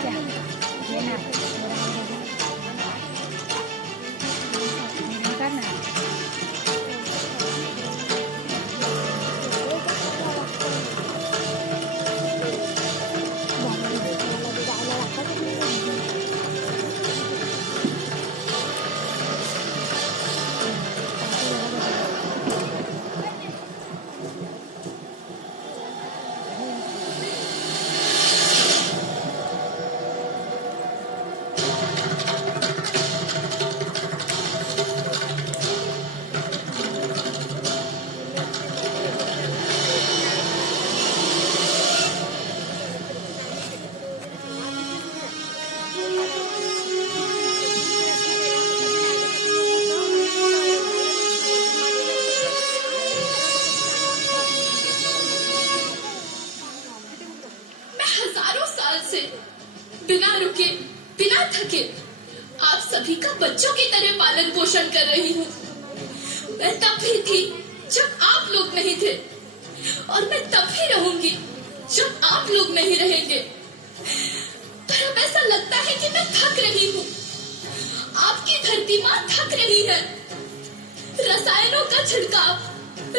क्या ये ना करना से बिना रुके बिना थके आप सभी का बच्चों की तरह पालन पोषण कर रही हूँ। मैं तब भी थी जब आप लोग नहीं थे और मैं तब भी रहूंगी जब आप लोग नहीं रहेंगे। पर अब ऐसा लगता है कि मैं थक रही हूँ। आपकी धरती माँ थक रही है। रसायनों का छिड़काव,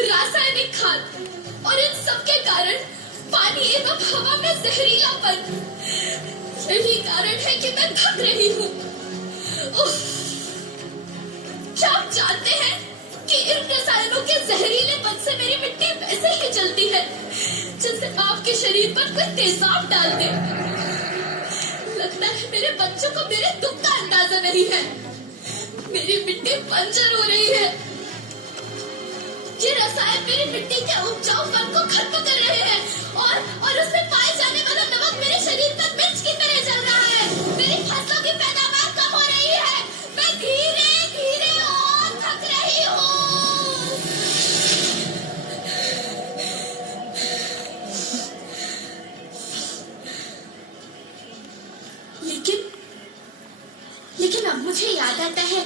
रासायनिक खाद और इन सब के कारण पानी एवं हवा में जहरीलापन, यही कारण है कि मैं थक रही हूँ। क्या आप जानते हैं कि इन रसायनों के जहरीलेपन से मेरी मिट्टी वैसे ही जलती है जैसे आपके शरीर पर कोई तेजाब डाल दे। लगता है मेरे बच्चों को मेरे दुख का अंदाजा नहीं है। मेरी मिट्टी बंजर हो रही है। ये रसायन मेरी मिट्टी के उपजाऊपन को खत्म कर रहे हैं और उसमें पाए जाने वाला नमक मेरे शरीर पर मिर्च की तरह जल रहा है। मेरी फसलों की पैदावार कम हो रही है। मैं धीरे धीरे और थक रही हूँ। लेकिन अब मुझे याद आता है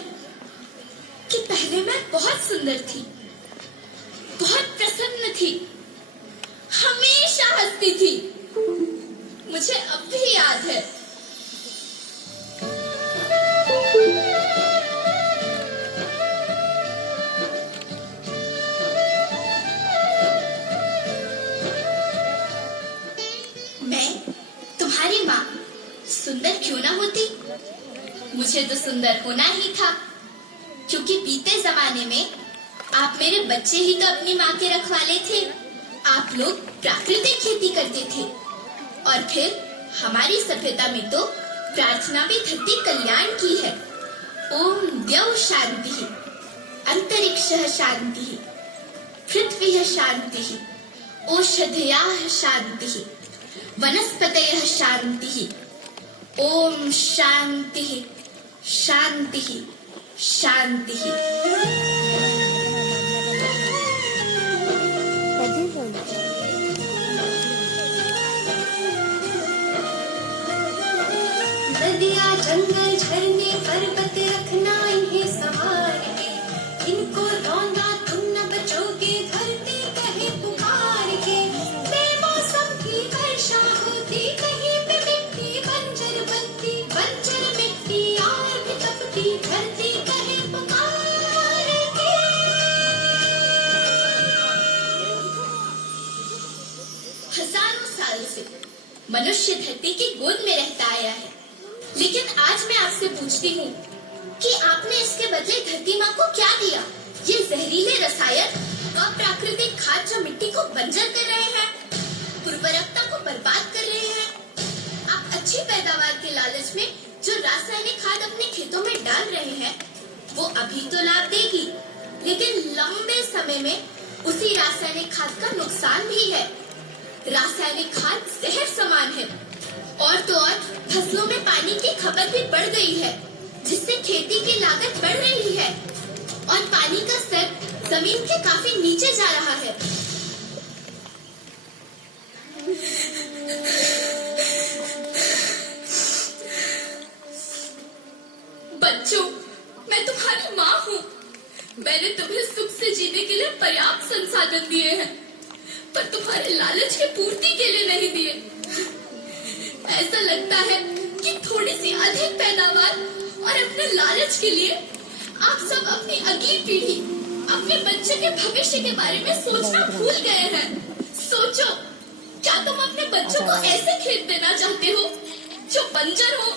कि पहले मैं बहुत सुंदर थी, बहुत प्रसन्न थी, हमेशा हंसती थी। मुझे अब भी याद है। मैं तुम्हारी माँ सुंदर क्यों ना होती? मुझे तो सुंदर होना ही था, क्योंकि बीते जमाने में आप मेरे बच्चे ही तो अपनी माँ के रखवाले थे। आप लोग प्राकृतिक खेती करते थे और फिर हमारी सभ्यता में तो प्रार्थना भी धरती कल्याण की है। ओम द्यौ शांति, अंतरिक्षः शांति, पृथ्वी शांति, औषधयः शांति, वनस्पतयः शांति। ओम शांति शांति शांति। नदियाँ जंगल झरने पर्वत रखना इन्हें संभाल के, इनको रौंदा तुम न बचोगे धरती कहे पुकार के। बेमौसम की वर्षा होती कहीं पे मिट्टी बंजर बनती, बंजर मिट्टी और भी तपती धरती कहे पुकार के। हजारों साल से मनुष्य धरती की गोद में रहता आया है, लेकिन आज मैं आपसे पूछती हूँ कि आपने इसके बदले धरती माँ को क्या दिया? ये जहरीले रसायन और प्राकृतिक खाद जो मिट्टी को बंजर कर रहे हैं, उर्वरकता को बर्बाद कर रहे हैं। आप अच्छी पैदावार के लालच में जो रासायनिक खाद अपने खेतों में डाल रहे हैं, वो अभी तो लाभ देगी, लेकिन लंबे समय में उसी रासायनिक खाद का नुकसान भी है। रासायनिक खाद जहर समान है और तो और फसलों में पानी की खपत भी बढ़ गई है, जिससे खेती की लागत बढ़ रही है और पानी का स्तर जमीन के काफी नीचे जा रहा है। बच्चों, मैं तुम्हारी माँ हूँ। मैंने तुम्हें सुख से जीने के लिए पर्याप्त संसाधन दिए हैं, पर तुम्हारे लालच की पूर्ति के लिए नहीं दिए। ऐसा लगता है की थोड़ी सी अधिक पैदावार और अपने लालच के लिए आप सब अपनी अगली पीढ़ी, अपने बच्चे के भविष्य के बारे में सोचना भूल गए हैं। सोचो, क्या तुम अपने बच्चों को ऐसे खेत देना चाहते हो जो बंजर हो?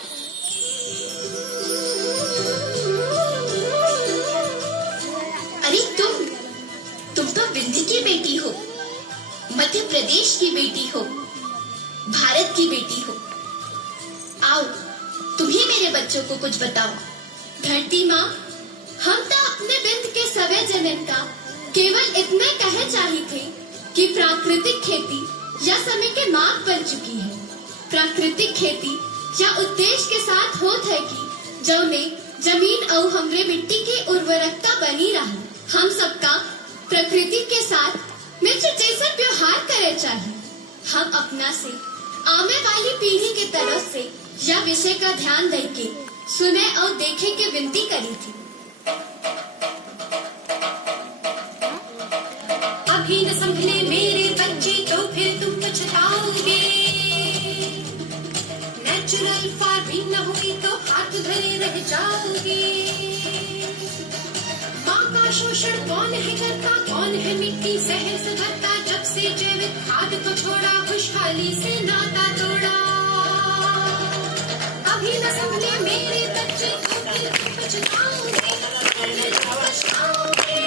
अरे तुम तो विंध्य की बेटी हो, मध्य प्रदेश की बेटी हो, भारत की बेटी हो। आओ, तुम ही मेरे बच्चों को कुछ बताओ। धरती माँ, हम तो अपने बिंद के सवै जन्म का केवल इतने कहे चाही थे कि प्राकृतिक खेती या समय के माप बन चुकी है। प्राकृतिक खेती या उद्देश्य के साथ होत है कि जौने जमीन और हमरे मिट्टी की उर्वरकता बनी रही। हम सबका प्रकृति के साथ मित्र जैसा व्यवहार करे चाहिए। हम अपना से आने वाली पीढ़ी की तरफ से यह विषय का ध्यान देके सुने और देखे के विनती करी थी। अभी न संभले मेरे बच्चे तो फिर तुम पछताओगे। नेचुरल फार्मिंग न हुई तो हाथ धरे रह जाओगे। माँ का शोषण कौन है करता, कौन है मिट्टी सहन सुधरता। जब से जैविक खाद को छोड़ा, खुशहाली से नाता तोड़ा। अभी न संभले मेरे बच्चे तो फिर तुम पछताओगे, पछताओगे।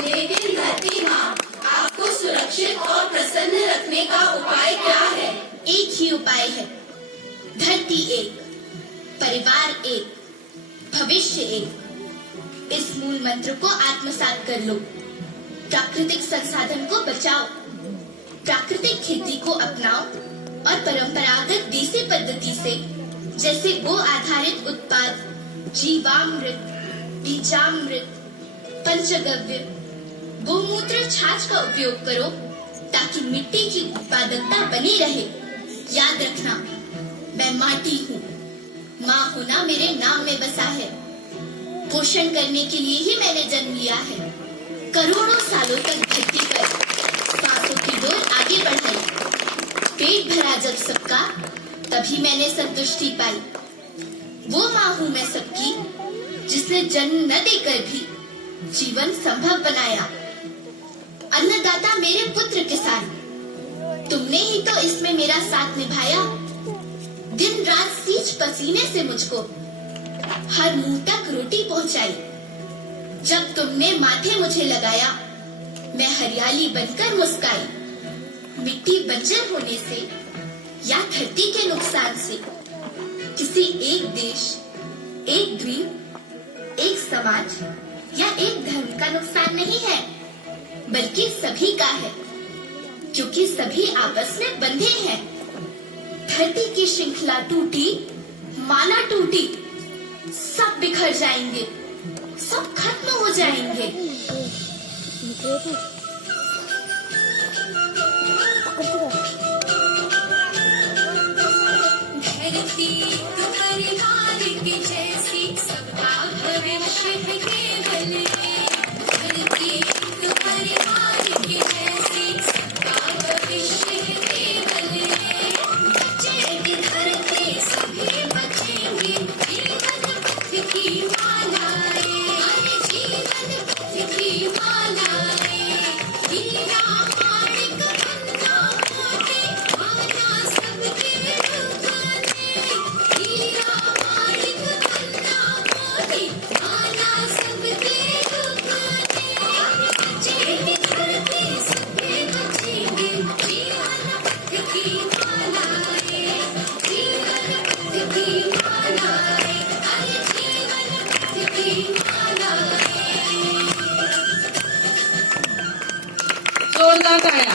लेकिन धरती माँ, आपको सुरक्षित और प्रसन्न रखने का उपाय क्या है? एक ही उपाय है। धरती एक, परिवार एक, भविष्य एक। इस मूल मंत्र को आत्मसात कर लो। प्राकृतिक संसाधन को बचाओ, प्राकृतिक खेती को अपनाओ और परंपरागत देसी पद्धति से जैसे गो आधारित उत्पाद, जीवामृत, बीजामृत, पंचगव्य, गोमूत्र, छाछ का उपयोग करो ताकि मिट्टी की उत्पादकता बनी रहे। याद रखना, मैं माटी हूँ, माँ होना मेरे नाम में बसा है। पोषण करने के लिए ही मैंने जन्म लिया है। करोड़ों सालों तक धरती पर सांसों की डोर आगे बढ़ाई। पेट भरा जब सबका, तभी मैंने संतुष्टि पाई। वो माँ हूँ मैं सबकी, जिसने जन्म न देकर भी जीवन संभव बनाया। अन्नदाता मेरे पुत्र किसान, तुमने ही तो इसमें मेरा साथ निभाया। दिन रात सींच पसीने से मुझको हर मुंह तक रोटी पहुंचाई। जब तुमने माथे मुझे लगाया, मैं हरियाली बनकर मुस्काई। मिट्टी बंजर होने से या धरती के नुकसान से किसी एक देश, एक द्वीप, एक समाज या एक धर्म का नुकसान नहीं है, बल्कि सभी का है, क्योंकि सभी आपस में बंधे हैं। धरती की श्रृंखला टूटी, माना टूटी, सब बिखर जाएंगे, सब खत्म हो जाएंगे। धरती तो परिवार की जैसी, सबका भविष्य है केवल। धरती तो परिवार की जैसी, सबका भविष्य है केवल। बचेगी धरती, सभी बचेंगे। जीवन पथ की मालाएं, अरे जीवन पथ की मालाएं। हीरा माणिक बनना मोती, माला सबके रुखाने। हीरा माणिक बनना मोती, माला सबके रुखाने। बचेगी धरती, सभी बचेंगे। जीवन पथ की मालाएं, जीवन पथ की मालाएं, अरे जीवन पथ की मालाएं। जोरदार तालियां।